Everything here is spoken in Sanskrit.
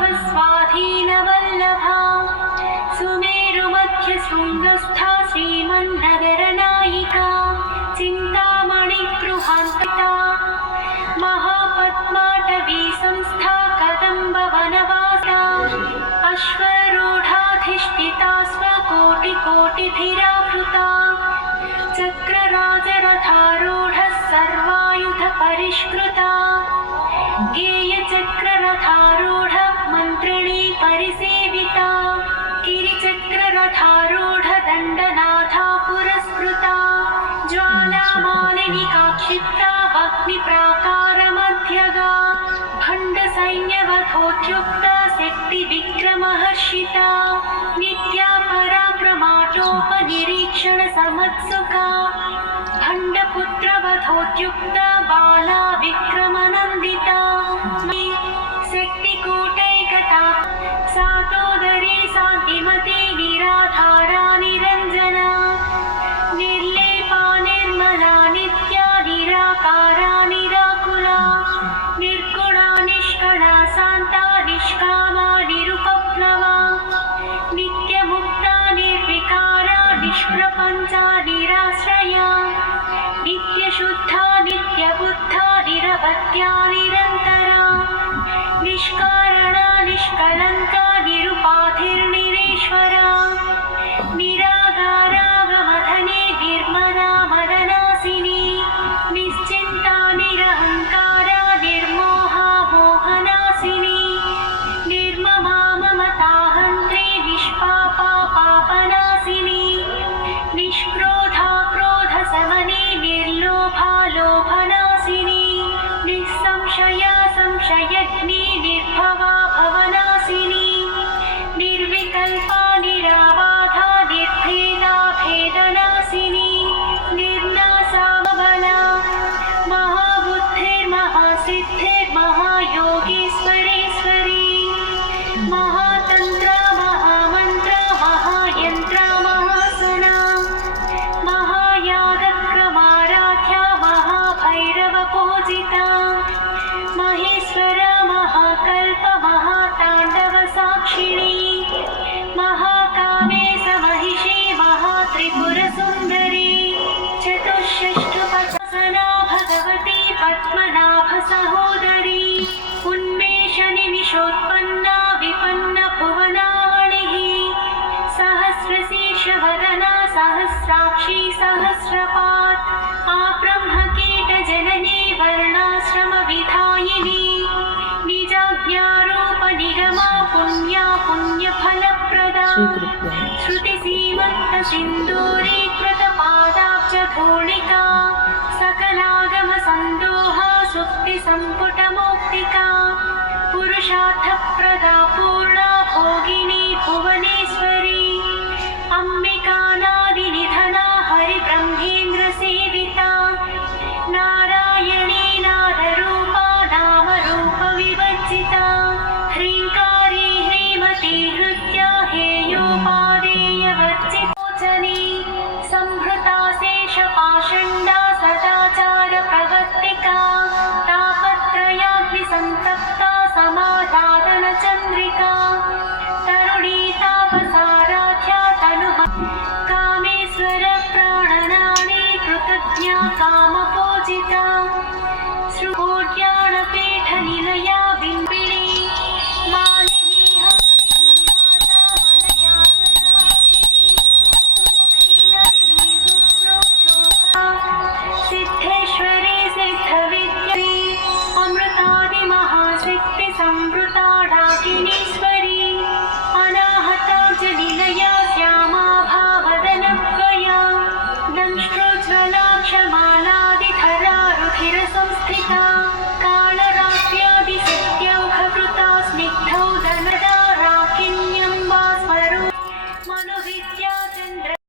शिव स्वाधीनवल्लभा सुमेरुमध्यशृङ्गस्था श्रीमन्नगरनायिका चिन्तामणिगृहान्विता महापद्माटवी संस्था कदम्बवनवासा अश्वरूढाधिष्ठिता स्वकोटिकोटिभिरावृता चक्रराजरथारूढः सर्वायुधपरिष्कृता गेयचक्ररथारूढ मन्त्रिणी परिसेविता गिरिचक्ररथारूढ दण्डनाथा पुरस्कृता ज्वालामालिनिका क्षिप्ता वह्निप्राकारमध्यगा भण्डसैन्यवधोद्युक्ता शक्तिविक्रमहर्षिता नित्या पराक्रमाटोपनिरीक्षणसमत्सुका भण्डपुत्रवधोद्युक्ता बाला विक्रमनन्दिता शक्तिकूटैकता सातोदरी शान्तिमती निराधारा निरञ्जना निर्लेपा निर्मला नित्या निराकारा निराकुला निर्गुणा निष्कला शान्ता निष्कामा निरुपप्लवा नित्यमुक्ता निर्विकारा निष्प्रपञ्चा निराश्रया नित्यशुद्धा नित्यबुद्धा निरवध्या निरन्तरा निष्कारणा निष्कलङ्का निरुपाधिर्निरीश्वरा निरागारागमधने निर्मला मदनासिनी निश्चिन्ता निरहङ्कारा निर्मोहा मोहनासिनी निर्ममा ममताहन्त्री निष्पापा पापनासिनी निष्क्रोधा क्रोधशमनी निर्लोभा लोभनासिनी निःसंशया संशयग्नी निर्भवा भवनासिनी निर्विकल्पा निराबाधा निर्भेदा भेदनासिनी निर्नासा बला महाबुद्धिर्महासिद्धिर्महायोगीश्वरेश्वरी महातन्त्रा महामन्त्रा महायन्त्रा महासना महायागक्रमाराध्या महाभैरवपूजिता महेश्वरा महाकल्प महाताण्डवसाक्षिणी महाकामेशमहिषी महात्रिपुरसुन्दरी चतुष्षष्ठुपसना भगवती पद्मनाभसहोदरी उन्मेषनिमिषोत्पन्ना विपन्नभुवनावलिः सहस्रशीर्षवदना सहस्राक्षी सहस्रपात् आब्रह्मकीटजननी वर्णाश्रमविधायिनी निजाज्ञारूपनिगमा पुण्या पुण्यफलप्रदा श्रुतिसीमन्तसिन्दूरीकृतपादाब्जधूलिका सकलागमसन्दोहा सुप्तिसम्पुटमौक्तिका पुरुषार्थप्रदा पूर्णा भोगी